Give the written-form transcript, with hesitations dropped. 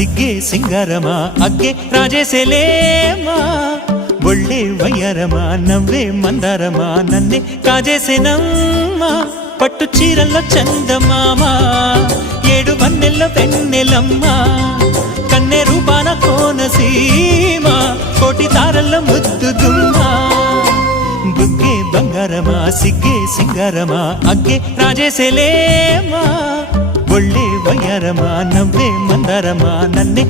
సిగ్గే సింగారమా అగ్గే రాజేసేలేమా ఒళ్ళే వయ్యారమా నవ్వే మందారమా నన్నే కాజేసేనమ్మా పట్టు చీరల్లో చందమామా ఏడు వన్నెల్ల వెన్నెలమ్మా కన్నె రూపాన కోనసీమ కోటి తారల్ల ముద్దుగుమ్మా బుగ్గే బంగారమా సిగ్గే సింగారమా అగ్గే రాజేసేలేమా ఒళ్ళే వయ్యారమా నవ్వే మందారమా నన్నే